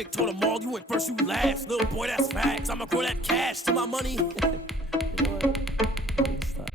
pick, told them all, you went first, you last. Little boy, that's facts. I'ma grow that cash to my money. You know what? Stop.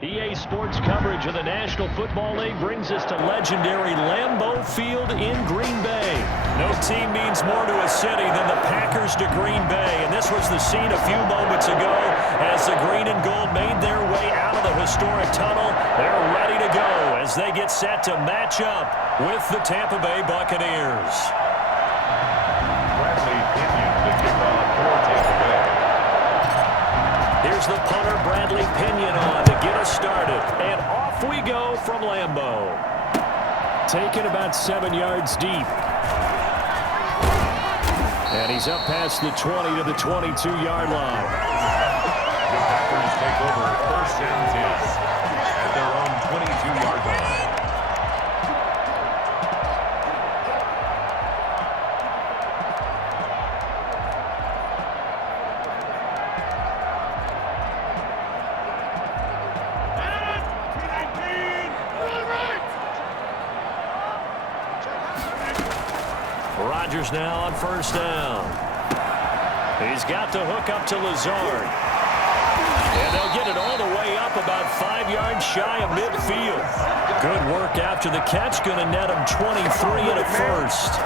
EA Sports coverage of the National Football League brings us to legendary Lambeau Field in Green Bay. No team means more to a city than the Packers to Green Bay, and this was the scene a few moments ago as the green and gold made their way out of the historic tunnel. They're ready to go as they get set to match up with the Tampa Bay Buccaneers. Bradley Pinion to kick off for Tampa Bay. Here's the punter, Bradley Pinion, on to get us started. And off we go from Lambeau. Taken about 7 yards deep. And he's up past the 20 to the 22-yard line. The Packers take over first and 10 at their own 22-yard line. Rodgers now on first down. He's got the hook up to Lazard. And they'll get it all the way up about 5 yards shy of midfield. Good work after the catch. Going to net him 23 and a first.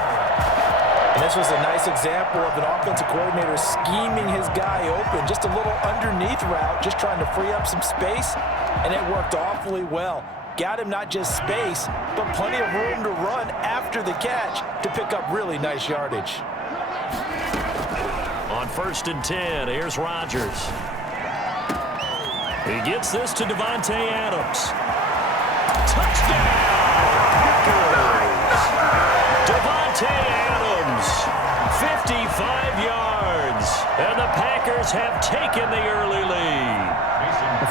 And this was a nice example of an offensive coordinator scheming his guy open. Just a little underneath route, just trying to free up some space. And it worked awfully well. Got him not just space, but plenty of room to run after the catch to pick up really nice yardage. On first and 10, here's Rodgers. He gets this to Davante Adams. Touchdown! Packers! Davante Adams, 55 yards, and the Packers have taken the early lead.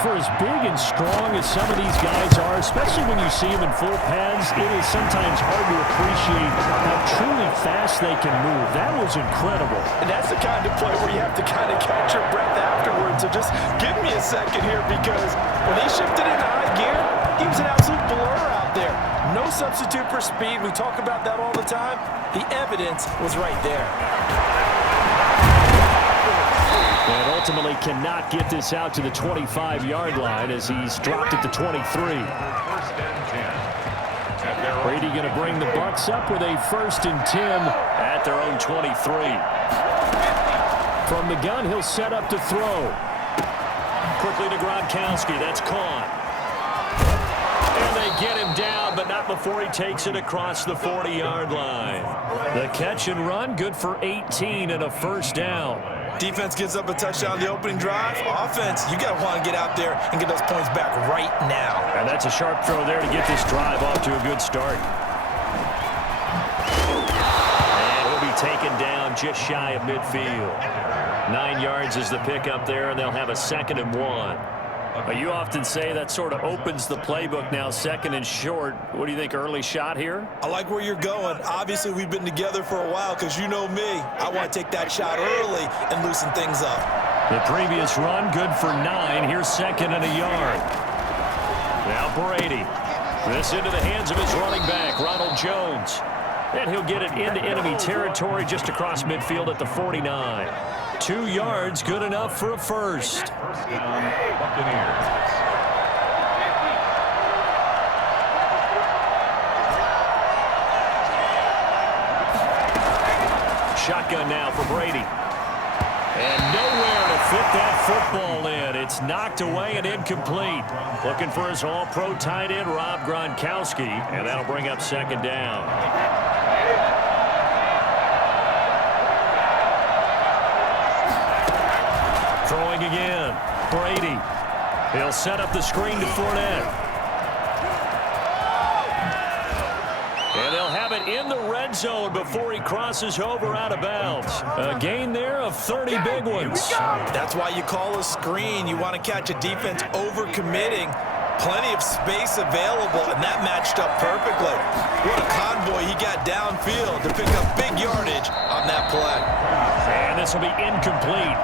For as big and strong as some of these guys are, especially when you see them in full pads, it is sometimes hard to appreciate how truly fast they can move. That was incredible. And that's the kind of play where you have to kind of catch your breath afterwards. So just give me a second here, because when he shifted into high gear, he was an absolute blur out there. No substitute for speed. We talk about that all the time. The evidence was right there. And ultimately cannot get this out to the 25-yard line as he's dropped it to 23. Brady going to bring the Bucs up with a first and 10 at their own 23. From the gun, he'll set up to throw. Quickly to Gronkowski. That's caught. And they get him down, but not before he takes it across the 40-yard line. The catch and run, good for 18 and a first down. Defense gives up a touchdown the opening drive. Offense, you got to want to get out there and get those points back right now. And that's a sharp throw there to get this drive off to a good start. And he'll be taken down just shy of midfield. 9 yards is the pickup there, and they'll have a 2nd and 1. You often say that sort of opens the playbook now, 2nd and short. What do you think, early shot here? I like where you're going. Obviously, we've been together for a while, because you know me. I want to take that shot early and loosen things up. The previous run, good for 9. Here's 2nd and a yard. Now Brady. This into the hands of his running back, Ronald Jones. And he'll get it into enemy territory just across midfield at the 49. 2 yards, good enough for a first. First down, Buccaneers. Shotgun now for Brady. And nowhere to fit that football in. It's knocked away and incomplete. Looking for his all-pro tight end, Rob Gronkowski. And that'll bring up 2nd down. Throwing again. Brady. He'll set up the screen to Fournette. And they'll have it in the red zone before he crosses over out of bounds. A gain there of 30 big ones. That's why you call a screen. You want to catch a defense over-committing. Plenty of space available, and that matched up perfectly. What a convoy he got downfield to pick up big yardage on that play. And this will be incomplete.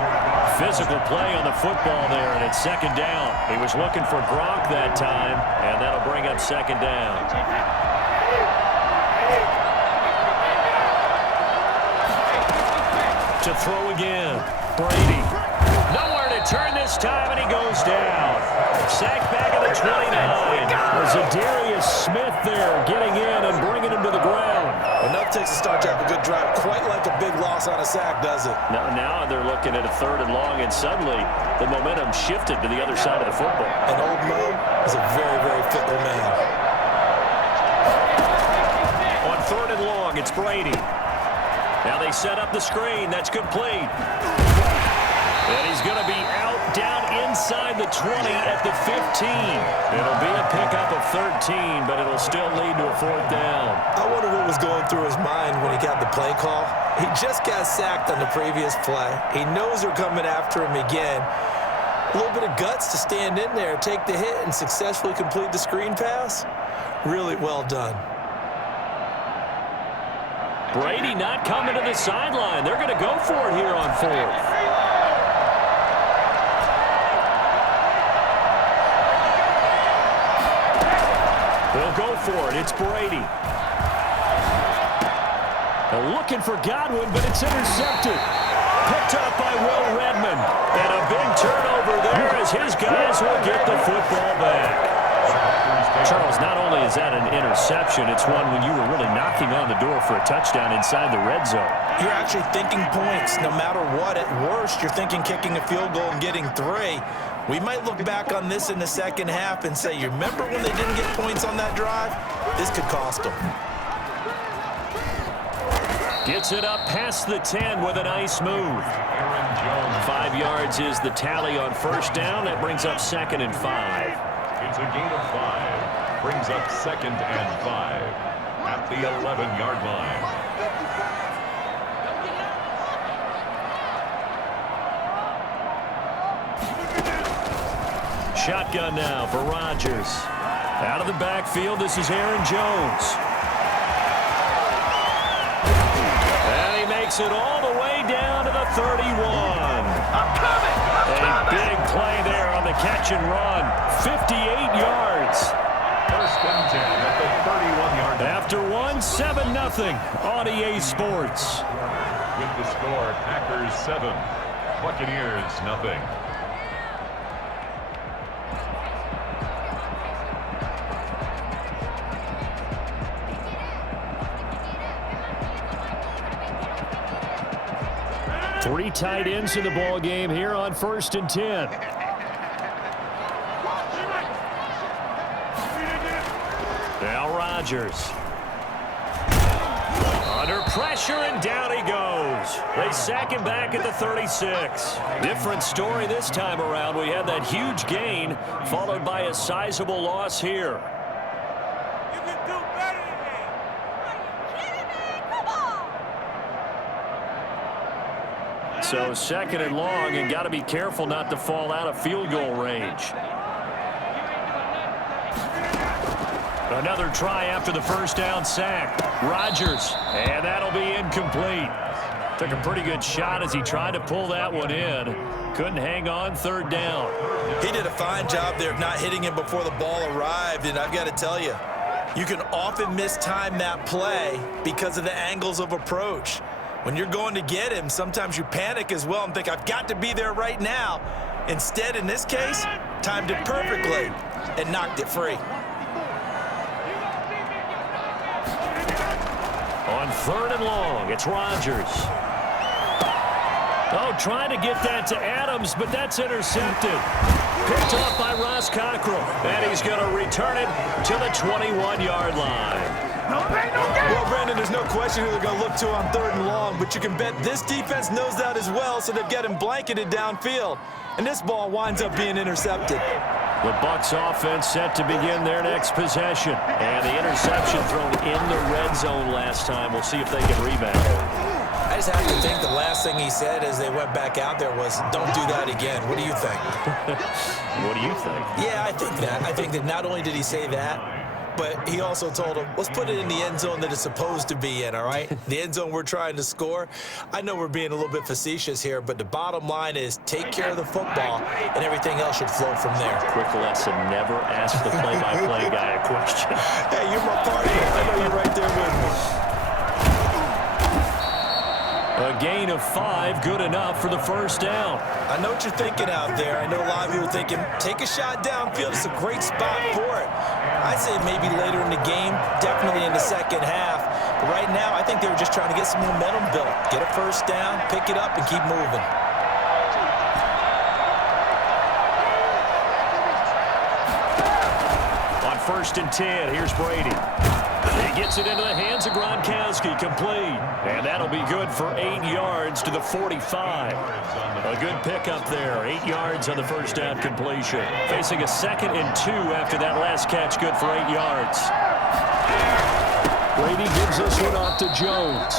Physical play on the football there, and it's 2nd down. He was looking for Gronk that time, and that'll bring up 2nd down. To throw again. Brady. Nowhere to turn this time, and he goes down. Sacked back at the 29. Zadarius Smith there getting in and bringing him to the ground. Enough takes to start to have a good drive. Quite like a big loss on a sack, does it? Now they're looking at a 3rd and long, and suddenly the momentum shifted to the other side of the football. And old Mo is a very, very fickle man. On 3rd and long, it's Brady. Now they set up the screen. That's complete. And he's going to be out down inside the 20 at the 15. It'll be a pickup of 13, but it'll still lead to a 4th down. I wonder what was going through his mind when he got the play call. He just got sacked on the previous play. He knows they're coming after him again. A little bit of guts to stand in there, take the hit, and successfully complete the screen pass. Really well done. Brady not coming to the sideline. They're going to go for it here on 4th. They'll go for it. It's Brady. They're looking for Godwin, but it's intercepted. Picked up by Will Redmond. And a big turnover there as his guys will get the football back. Charles, not only is that an interception, it's one when you were really knocking on the door for a touchdown inside the red zone. You're actually thinking points no matter what. At worst, you're thinking kicking a field goal and getting 3. We might look back on this in the second half and say, you remember when they didn't get points on that drive? This could cost them. Gets it up past the 10 with a nice move. 5 yards is the tally on 1st down. That brings up 2nd and 5. It's a gain of 5. Brings up 2nd and 5 at the 11-yard line. Shotgun now for Rodgers. Out of the backfield, this is Aaron Jones. And he makes it all the way down to the 31. A big play there on the catch and run. 58 yards. 1st and 10 at the 31-yard line. After 7-0 on EA Sports. With the score, Packers 7, Buccaneers 0. Three tight ends in the ball game here on 1st and 10. Now Rodgers. Under pressure, and down he goes. They sack him back at the 36. Different story this time around. We had that huge gain, followed by a sizable loss here. You can do better than that. Are you kidding me? Come on. So 2nd and long, and got to be careful not to fall out of field goal range. Another try after the 1st down sack. Rodgers, and that'll be incomplete. Took a pretty good shot as he tried to pull that one in. Couldn't hang on, third down. He did a fine job there of not hitting him before the ball arrived, and I've got to tell you, you can often mistime that play because of the angles of approach. When you're going to get him, sometimes you panic as well and think, I've got to be there right now. Instead, in this case, timed it perfectly and knocked it free. On third and long, it's Rodgers. Oh, trying to get that to Adams, but that's intercepted. Picked off by Ross Cockrell. And he's going to return it to the 21-yard line. Well, Brandon, there's no question who they're going to look to on third and long, but you can bet this defense knows that as well, so they've got him blanketed downfield. And this ball winds up being intercepted. The Bucs offense set to begin their next possession. And the interception thrown in the red zone last time. We'll see if they can rebound. I just have to think the last thing he said as they went back out there was, don't do that again. What do you think? What do you think? Yeah, I think that. I think that not only did he say that, but he also told him, let's put it in the end zone that it's supposed to be in, all right? The end zone we're trying to score. I know we're being a little bit facetious here, but the bottom line is take care of the football, and everything else should flow from there. Quick lesson, never ask the play-by-play guy a question. Hey, you're my partner. I know you're right there with me. A gain of 5, good enough for the first down. I know what you're thinking out there. I know a lot of you are thinking, take a shot downfield. It's a great spot for it. I'd say maybe later in the game, definitely in the second half. But right now, I think they were just trying to get some momentum built. Get a first down, pick it up, and keep moving. On 1st and 10, here's Brady. He gets it into the hands of Gronkowski, complete. And that'll be good for 8 yards to the 45. A good pickup there, 8 yards on the first down completion. Facing a 2nd and 2 after that last catch, good for 8 yards. Brady gives this one off to Jones.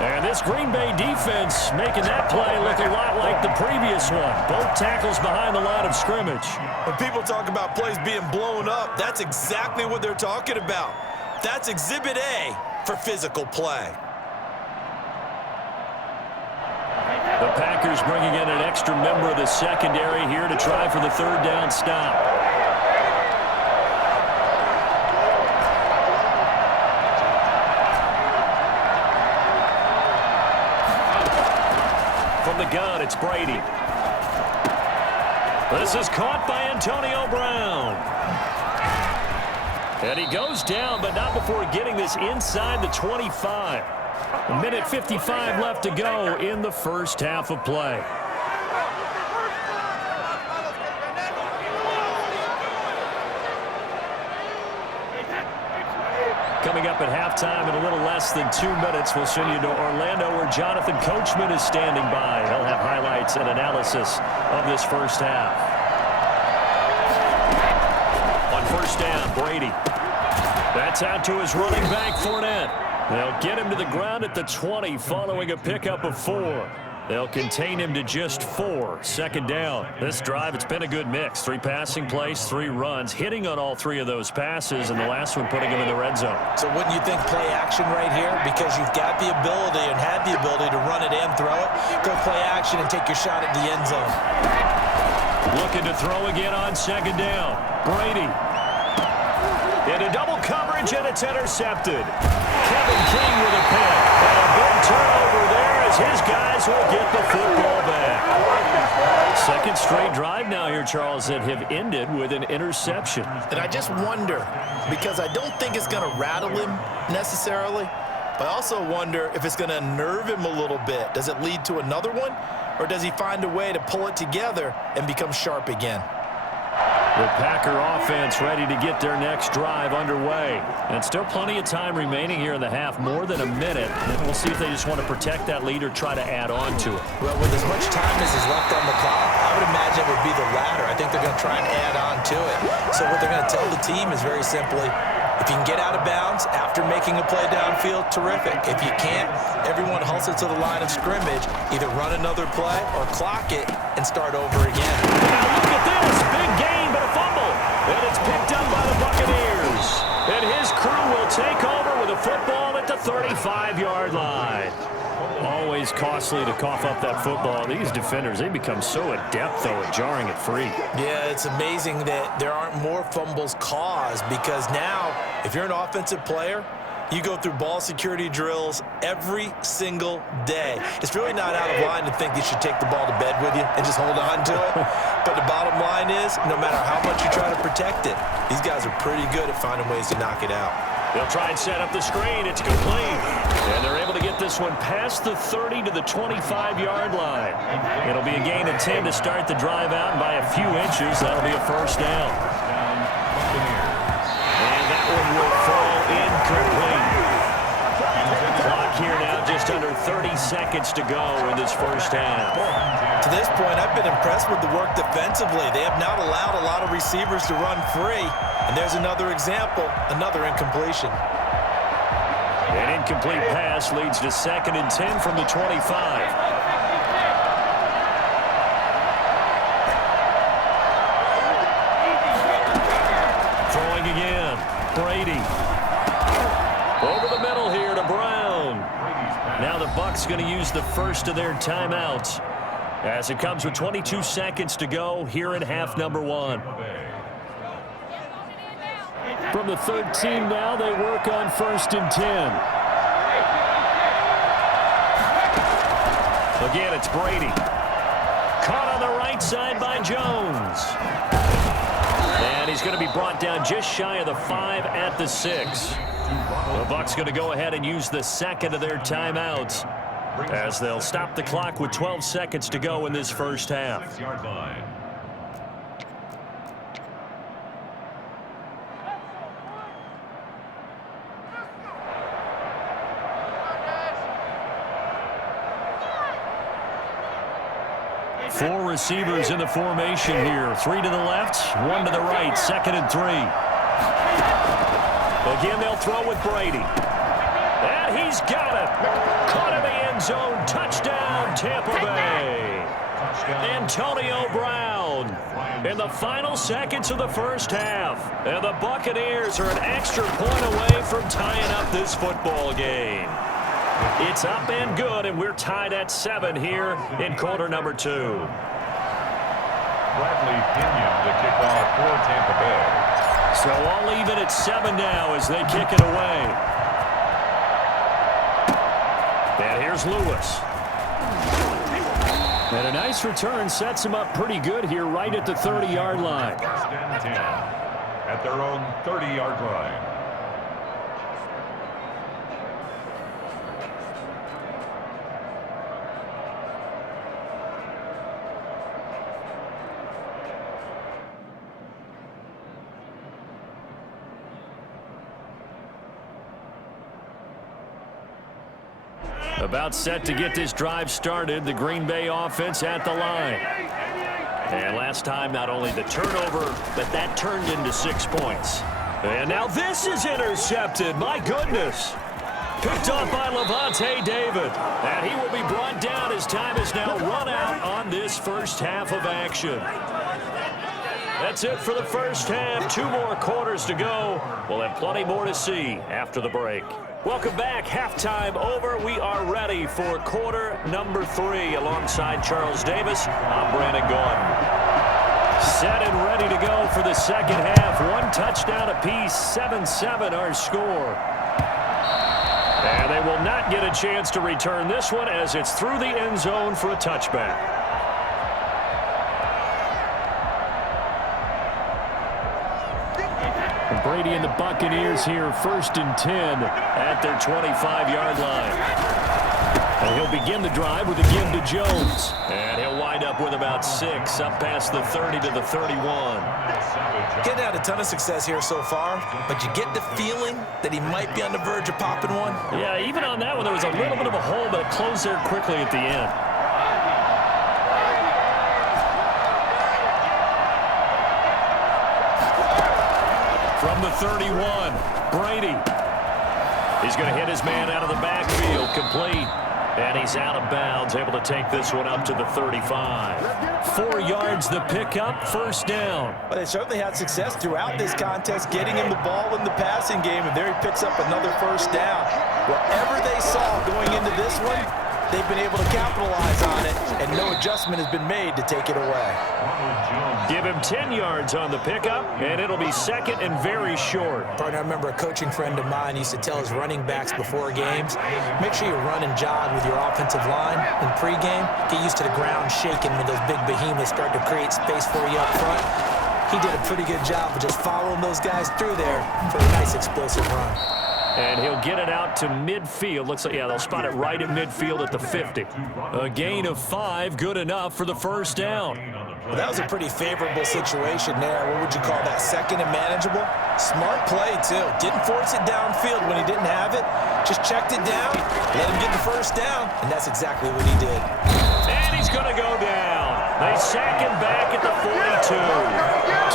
And this Green Bay defense making that play look a lot like the previous one. Both tackles behind the line of scrimmage. When people talk about plays being blown up, that's exactly what they're talking about. That's Exhibit A for physical play. The Packers bringing in an extra member of the secondary here to try for the third down stop. From the gun, it's Brady. This is caught by Antonio Brown. And he goes down, but not before getting this inside the 25. A minute 55 left to go in the first half of play. Coming up at halftime in a little less than 2 minutes, we'll send you to Orlando where Jonathan Coachman is standing by. He'll have highlights and analysis of this first half. On first down, Brady. That's out to his running back, Fournette. They'll get him to the ground at the 20 following a pickup of 4. They'll contain him to just 4. Second down. This drive, it's been a good mix. 3 passing plays, 3 runs, hitting on all 3 of those passes, and the last one putting him in the red zone. So wouldn't you think play action right here? Because you've got the ability and had the ability to run it and throw it. Go play action and take your shot at the end zone. Looking to throw again on second down. Brady. Into double coverage, and it's intercepted. Kevin King with a pick. And a big turnover there as his guys will get the football back. Second straight drive now here, Charles, that have ended with an interception. And I just wonder, because I don't think it's going to rattle him necessarily, but I also wonder if it's going to unnerve him a little bit. Does it lead to another one, or does he find a way to pull it together and become sharp again? The Packer offense ready to get their next drive underway. And still plenty of time remaining here in the half, more than a minute. And we'll see if they just want to protect that lead or try to add on to it. Well, with as much time as is left on the clock, I would imagine it would be the latter. I think they're going to try and add on to it. So what they're going to tell the team is very simply, if you can get out of bounds after making a play downfield, terrific. If you can't, everyone hustle to the line of scrimmage, either run another play or clock it and start over again. Now look at this. Big gain, but a fumble. And it's picked up by the Buccaneers. And his crew will take over with a football at the 35-yard line. Always is costly to cough up that football. These defenders, they become so adept, though, at jarring it free. Yeah, it's amazing that there aren't more fumbles caused, because now, if you're an offensive player, you go through ball security drills every single day. It's really not out of line to think you should take the ball to bed with you and just hold on to it. But the bottom line is, no matter how much you try to protect it, these guys are pretty good at finding ways to knock it out. They'll try and set up the screen. It's complete. And they're able to get this one past the 30 to the 25-yard line. It'll be a gain of 10 to start the drive out, and by a few inches, that'll be a first down. And that one will fall incomplete. Clock here now, just under 30 seconds to go in this first half. To this point, I've been impressed with the work defensively. They have not allowed a lot of receivers to run free. And there's another example, another incompletion. An incomplete pass leads to 2nd and 10 from the 25. Throwing again. Brady. Over the middle here to Brown. Now the Bucs going to use the first of their timeouts, as it comes with 22 seconds to go here in half number 1. From the 13 now, they work on 1st and 10. Again, it's Brady. Caught on the right side by Jones. And he's going to be brought down just shy of the 5 at the 6. The Bucs going to go ahead and use the second of their timeouts, as they'll stop the clock with 12 seconds to go in this first half. Four receivers in the formation here. 3 to the left, 1 to the right. 2nd and 3. Again, they'll throw with Brady. And he's got it. Caught in the end zone. Touchdown, Tampa Bay. Antonio Brown in the final seconds of the first half. And the Buccaneers are an extra point away from tying up this football game. It's up and good, and we're tied at 7 here in quarter number 2. Bradley Pinion, the kickoff for Tampa Bay. So all even at 7 now as they kick it away. And here's Lewis. And a nice return sets him up pretty good here right at the 30-yard line. First and 10 at their own 30-yard line. About set to get this drive started, the Green Bay offense at the line. And last time, not only the turnover, but that turned into 6 points. And now this is intercepted. My goodness. Picked off by Levante David. And he will be brought down as time is now run out on this first half of action. That's it for the first half. 2 more quarters to go. We'll have plenty more to see after the break. Welcome back. Halftime over. We are ready for quarter number 3. Alongside Charles Davis, I'm Brandon Gordon. Set and ready to go for the second half. 1 touchdown apiece. 7-7 our score. And they will not get a chance to return this one, as it's through the end zone for a touchback. Brady and the Buccaneers here, 1st and 10 at their 25-yard line. And he'll begin the drive with a give to Jones. And he'll wind up with about 6, up past the 30 to the 31. Getting had a ton of success here so far, but you get the feeling that he might be on the verge of popping one. Yeah, even on that one, there was a little bit of a hole, but it closed there quickly at the end. From the 31, Brady. He's going to hit his man out of the backfield, complete. And he's out of bounds, able to take this one up to the 35. 4 yards the pickup, first down. Well, they certainly had success throughout this contest, getting him the ball in the passing game, and there he picks up another first down. Whatever they saw going into this one, they've been able to capitalize on it, and no adjustment has been made to take it away. Give him 10 yards on the pickup, and it'll be second and very short. Partner, I remember a coaching friend of mine used to tell his running backs before games, make sure you run and jog with your offensive line in pregame. Get used to the ground shaking when those big behemoths start to create space for you up front. He did a pretty good job of just following those guys through there for a nice explosive run. And he'll get it out to midfield. Looks like, yeah, they'll spot it right at midfield at the 50. A gain of 5, good enough for the first down. Well, that was a pretty favorable situation there. What would you call that? Second and manageable? Smart play, too. Didn't force it downfield when he didn't have it. Just checked it down, let him get the first down, and that's exactly what he did. And he's going to go down. They sack him back at the 42.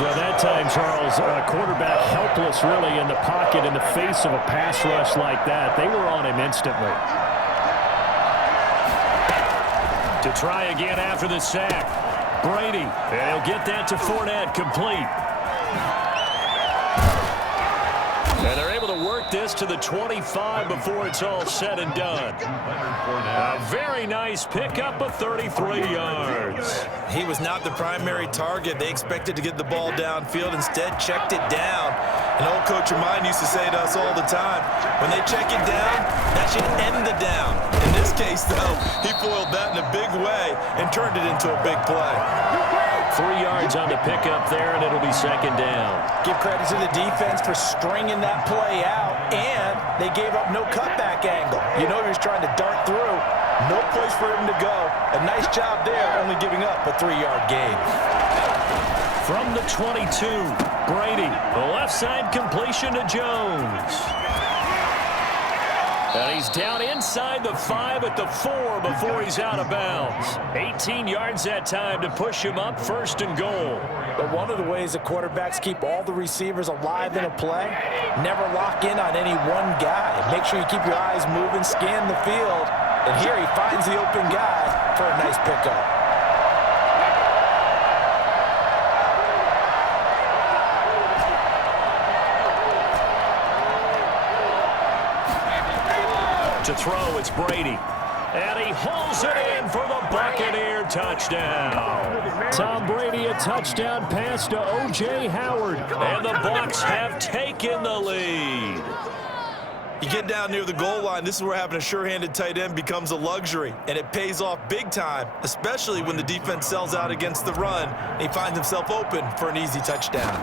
So that time, Charles, quarterback helpless really in the pocket in the face of a pass rush like that. They were on him instantly. To try again after the sack. Brady, and he'll get that to Fournette, complete. And they're able to work this to the 25 before it's all said and done. A very nice pickup of 33 yards. He was not the primary target. They expected to get the ball downfield. Instead, checked it down. An old coach of mine used to say to us all the time, when they check it down, that should end the down. In this case, though, he foiled that in a big way and turned it into a big play. 3 yards on the pickup there, and it'll be second down. Give credit to the defense for stringing that play out, and they gave up no cutback angle. You know he was trying to dart through. No place for him to go. A nice job there, only giving up a 3-yard gain. From the 22, Brady, the left side completion to Jones. And he's down inside the 5 at the 4 before he's out of bounds. 18 yards that time to push him up, first and goal. But one of the ways the quarterbacks keep all the receivers alive in a play, never lock in on any one guy. Make sure you keep your eyes moving, scan the field. And here he finds the open guy for a nice pickup. To throw, it's Brady. And he hauls it in for the Buccaneer touchdown. Tom Brady, a touchdown pass to O.J. Howard. And the Bucs have taken the lead. You get down near the goal line, this is where having a sure-handed tight end becomes a luxury, and it pays off big time, especially when the defense sells out against the run, and he finds himself open for an easy touchdown.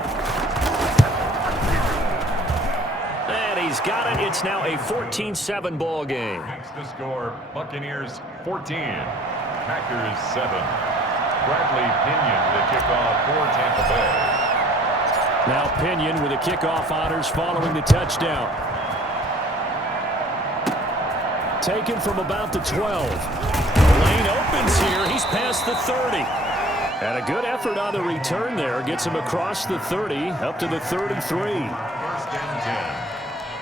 And he's got it. It's now a 14-7 ball game. Next to score, Buccaneers 14, Packers 7. Bradley Pinion the kickoff for Tampa Bay. Now Pinion with the kickoff honors following the touchdown. Taken from about the 12. The lane opens here. He's past the 30. And a good effort on the return there. Gets him across the 30 up to the 33. First and 10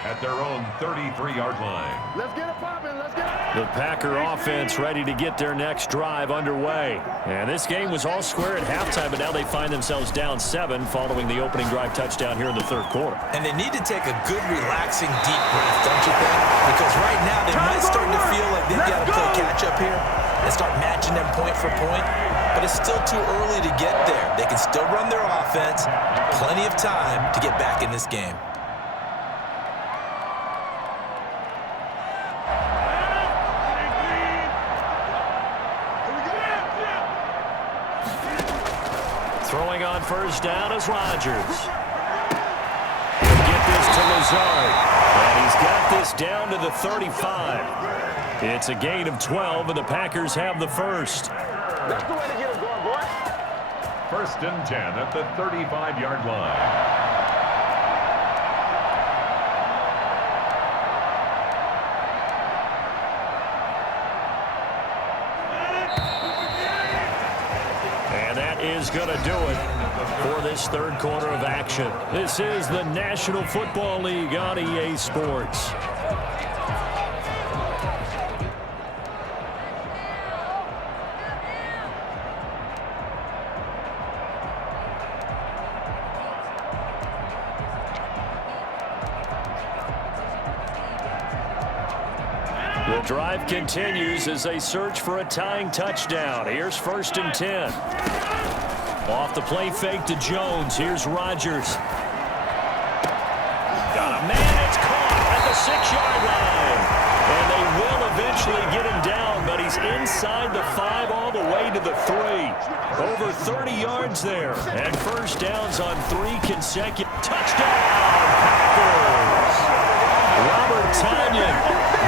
at their own 33-yard line. Let's get it popping. Let's get it. The Packer offense ready to get their next drive underway. And this game was all square at halftime, but now they find themselves down 7 following the opening drive touchdown here in the third quarter. And they need to take a good, relaxing, deep breath, don't you think? Because right now they might start to feel like they've got to play catch-up here and start matching them point for point. But it's still too early to get there. They can still run their offense. Plenty of time to get back in this game. Throwing on first down is Rodgers. He'll get this to Lazard. And he's got this down to the 35. It's a gain of 12, and the Packers have the first. That's the way to get it going, boy. First and 10 at the 35-yard line. Is going to do it for this third quarter of action. This is the National Football League on EA Sports. The drive continues as they search for a tying touchdown. Here's 1st and 10. Off the play fake to Jones. Here's Rodgers. Got a man. It's caught at the 6-yard line. And they will eventually get him down, but he's inside the 5 all the way to the 3. Over 30 yards there. And first downs on 3 consecutive. Touchdown, Packers! Robert Tonyan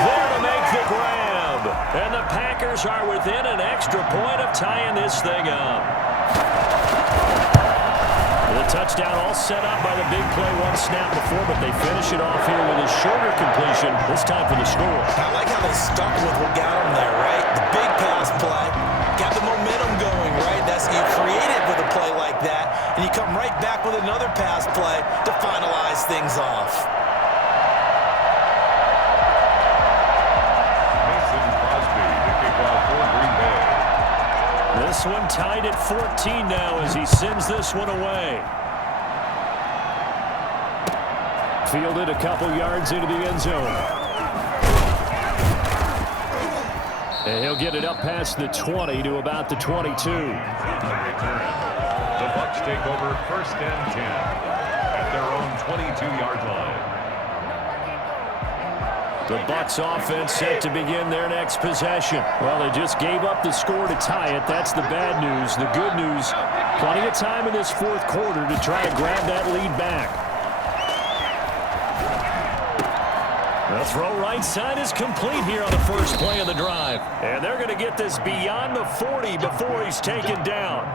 there to make the grab. And the Packers are within an extra point of tying this thing up. The touchdown all set up by the big play 1 snap before, but they finish it off here with a shorter completion, this time for the score. I like how they stuck with what got them there, right? The big pass play got the momentum going, right? That's you create it with a play like that, and you come right back with another pass play to finalize things off. This one tied at 14 now as he sends this one away. Fielded a couple yards into the end zone. And he'll get it up past the 20 to about the 22. The Bucs take over 1st and 10 at their own 22-yard line. The Bucs offense set to begin their next possession. Well, they just gave up the score to tie it. That's the bad news. The good news, plenty of time in this 4th quarter to try to grab that lead back. The throw right side is complete here on the first play of the drive. And they're going to get this beyond the 40 before he's taken down.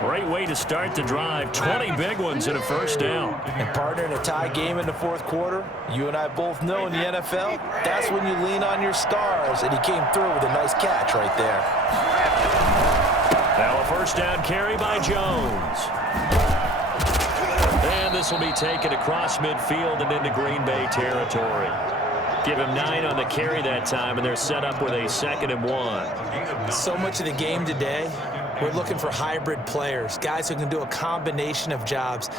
Great way to start the drive. 20 big ones and a first down. And partner, in a tie game in the 4th quarter, you and I both know in the NFL, that's when you lean on your stars. And he came through with a nice catch right there. Now a first down carry by Jones. And this will be taken across midfield and into Green Bay territory. Give him 9 on the carry that time, and they're set up with a 2nd and 1. So much of the game today, we're looking for hybrid players, guys who can do a combination of jobs.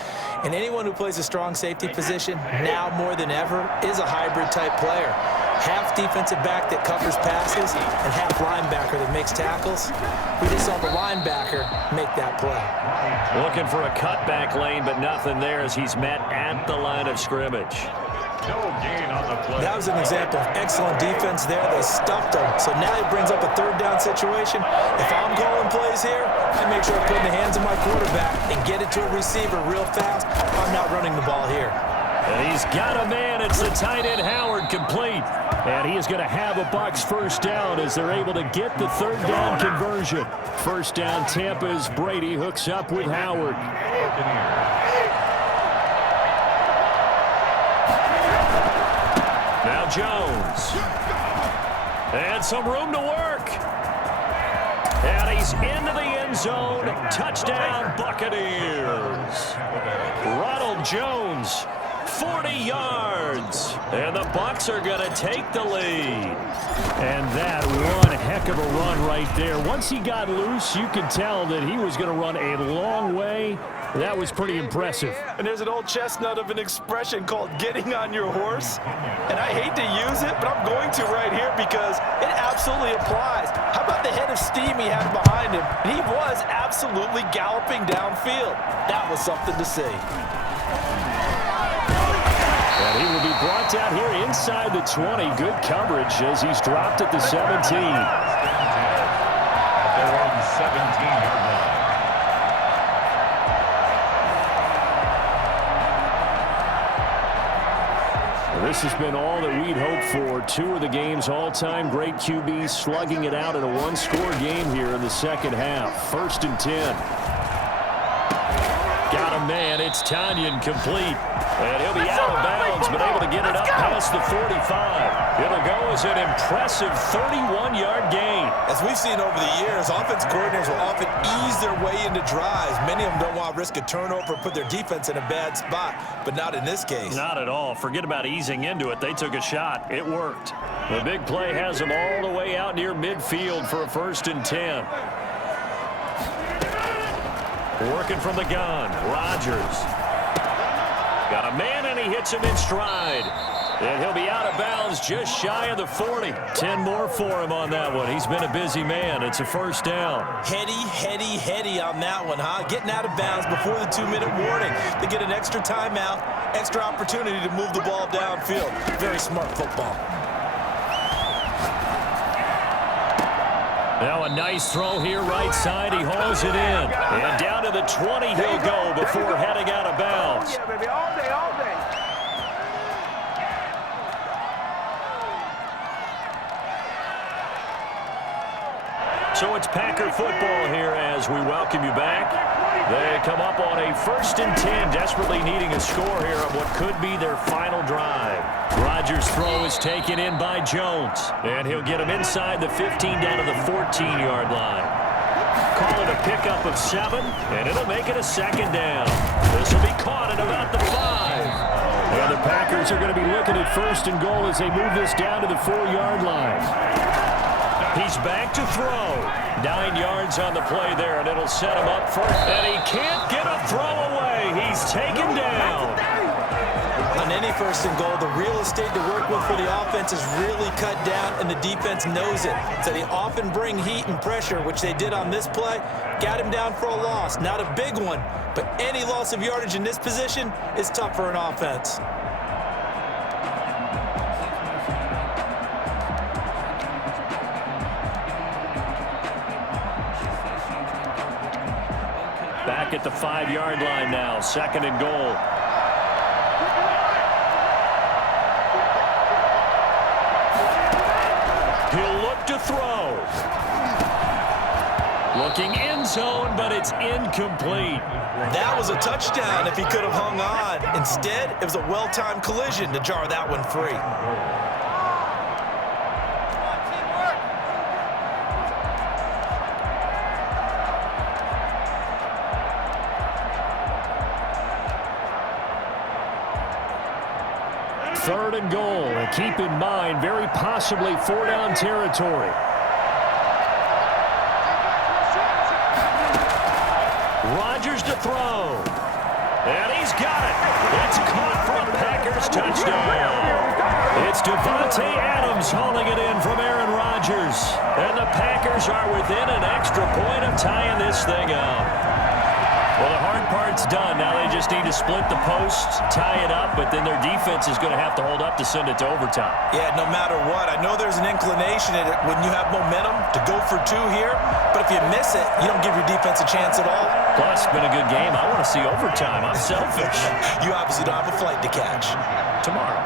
And anyone who plays a strong safety position, now more than ever, is a hybrid type player. Half defensive back that covers passes and half linebacker that makes tackles. We just saw the linebacker make that play. Looking for a cutback lane, but nothing there as he's met at the line of scrimmage. No gain on the play. That was an example of excellent defense there. They stuffed him. So now he brings up a 3rd down situation. If I'm calling plays here, I make sure I put in the hands of my quarterback and get it to a receiver real fast. I'm not running the ball here. And he's got a man. It's the tight end Howard complete. And he is going to have a Bucs first down as they're able to get the 3rd down conversion. First down Tampa as Brady hooks up with Howard. Now Jones. And some room to work. And he's into the end zone. Touchdown, Buccaneers. Ronald Jones, 40 yards. And the Bucs are going to take the lead. And that one heck of a run right there. Once he got loose, you could tell that he was going to run a long way. That was pretty impressive. And there's an old chestnut of an expression called getting on your horse. And I hate to use it, but I'm going to right here because it absolutely applies. How about the head of steam he had behind him? He was absolutely galloping downfield. That was something to see. And he will be brought down here inside the 20. Good coverage as he's dropped at the 17. They're on 17-yard line. This has been all that we'd hoped for. 2 of the game's all-time great QBs slugging it out in a 1-score game here in the second half. 1st and 10. Got a man. It's Tonyan complete. And he'll be out of bounds, but able to get it up past the 45. It'll go as an impressive 31-yard gain. As we've seen over the years, offense coordinators will often ease their way into drives. Many of them don't want to risk a turnover or put their defense in a bad spot, but not in this case. Not at all. Forget about easing into it. They took a shot. It worked. The big play has them all the way out near midfield for a 1st and 10. Working from the gun, Rodgers. Got a man, and he hits him in stride. And he'll be out of bounds just shy of the 40. 10 more for him on that one. He's been a busy man. It's a first down. Heady on that one, huh? Getting out of bounds before the 2-minute warning. They get an extra timeout, extra opportunity to move the ball downfield. Very smart football. Now a nice throw here right side. He hauls it in. And down to the 20 he'll go before heading out of bounds. Yeah, baby, all day, all day. So it's Packer football here as we welcome you back. They come up on a 1st and 10, desperately needing a score here on what could be their final drive. Rodgers' throw is taken in by Jones, and he'll get him inside the 15 down to the 14-yard line. Call it a pickup of 7, and it'll make it a 2nd down. This will be caught at about the 5. And the Packers are going to be looking at 1st and goal as they move this down to the 4-yard line. He's back to throw. 9 yards on the play there, and it'll set him up for it. And he can't get a throw away. He's taken down. On any 1st and goal, the real estate to work with for the offense is really cut down, and the defense knows it. So they often bring heat and pressure, which they did on this play. Got him down for a loss. Not a big one, but any loss of yardage in this position is tough for an offense. Back at the 5-yard line now, 2nd and goal. He'll look to throw. Looking end zone, but it's incomplete. That was a touchdown if he could have hung on. Instead, it was a well-timed collision to jar that one free. Third and goal, and keep in mind, very possibly 4-down territory. Rodgers to throw. And he's got it. It's caught for a Packers touchdown. It's Davante Adams hauling it in from Aaron Rodgers. And the Packers are within an extra point of tying this thing up. Well, the hard part's done. Now they just need to split the posts, tie it up, but then their defense is going to have to hold up to send it to overtime. Yeah, no matter what. I know there's an inclination in it when you have momentum to go for 2 here, but if you miss it, you don't give your defense a chance at all. Plus, it's been a good game. I want to see overtime. I'm selfish. You obviously don't have a flight to catch. Tomorrow.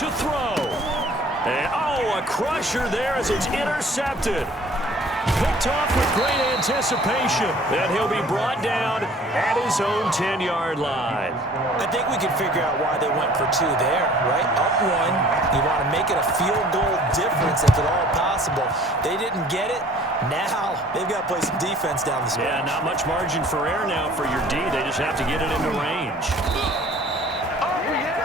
To throw. And, a crusher there as it's intercepted. Picked off with great anticipation. And he'll be brought down at his own 10-yard line. I think we can figure out why they went for 2 there, right? Up 1. You want to make it a field goal difference if at all possible. They didn't get it. Now they've got to play some defense down the stretch. Yeah, not much margin for error now for your D. They just have to get it into range.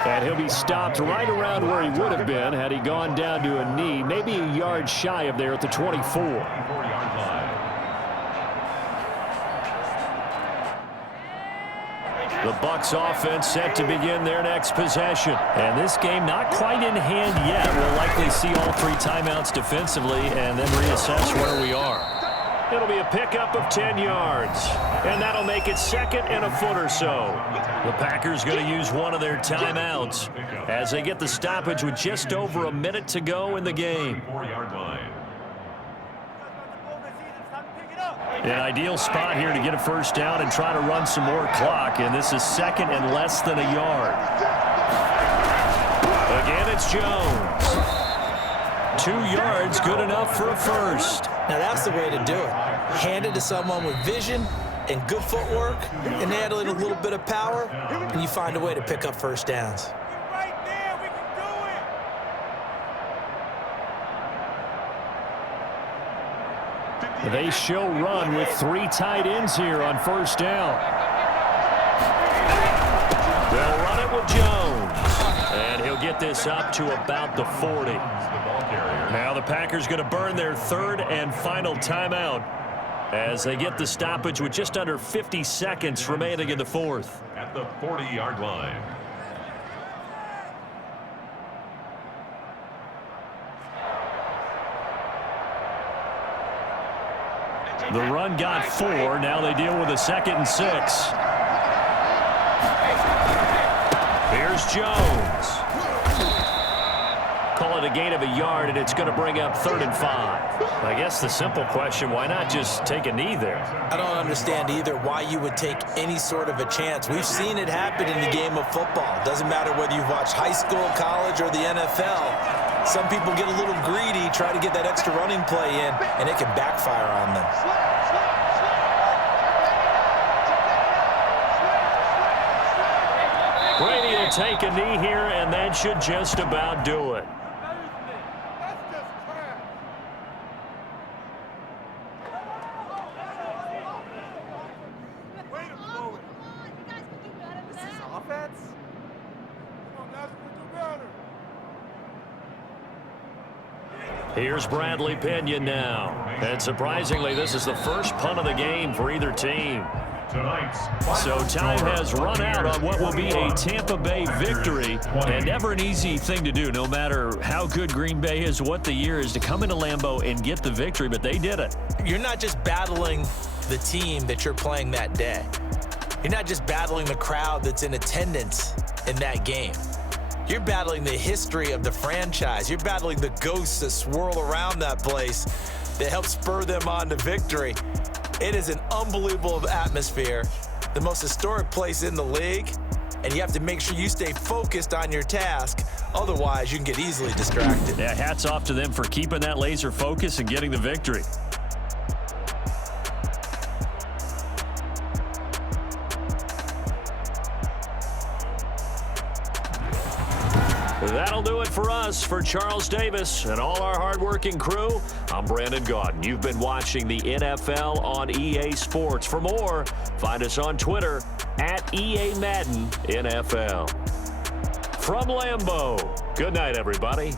And he'll be stopped right around where he would have been had he gone down to a knee, maybe a yard shy of there at the 24. The Bucs offense set to begin their next possession. And this game not quite in hand yet. We'll likely see all 3 timeouts defensively and then reassess where we are. It'll be a pickup of 10 yards. And that'll make it 2nd and a foot or so. The Packers going to use one of their timeouts as they get the stoppage with just over a minute to go in the game. An ideal spot here to get a first down and try to run some more clock. And this is 2nd and less than a yard. Again, it's Jones. 2 yards, good enough for a first. Now that's the way to do it. Hand it to someone with vision and good footwork, and add a little bit of power, and you find a way to pick up first downs. They show run with 3 tight ends here on first down. They'll run it with Jones. And he'll get this up to about the 40. Now the Packers going to burn their third and final timeout as they get the stoppage with just under 50 seconds remaining in the fourth. At the 40-yard line. The run got 4. Now they deal with a 2nd and 6. Here's Jones. Call it a gain of a yard, and it's going to bring up 3rd and 5. I guess the simple question, why not just take a knee there? I don't understand either why you would take any sort of a chance. We've seen it happen in the game of football. Doesn't matter whether you've watched high school, college, or the NFL. Some people get a little greedy, try to get that extra running play in, and it can backfire on them. Brady will take a knee here, and that should just about do it. Here's Bradley Pinion now. And surprisingly, this is the first punt of the game for either team. So time has run out on what will be a Tampa Bay victory. And never an easy thing to do, no matter how good Green Bay is, what the year is, to come into Lambeau and get the victory. But they did it. You're not just battling the team that you're playing that day. You're not just battling the crowd that's in attendance in that game. You're battling the history of the franchise. You're battling the ghosts that swirl around that place that help spur them on to victory. It is an unbelievable atmosphere, the most historic place in the league, and you have to make sure you stay focused on your task. Otherwise, you can get easily distracted. Yeah, hats off to them for keeping that laser focus and getting the victory. That'll do it for us. For Charles Davis and all our hardworking crew, I'm Brandon Gaudin. You've been watching the NFL on EA Sports. For more, find us on Twitter at EA Madden NFL. From Lambeau, good night, everybody.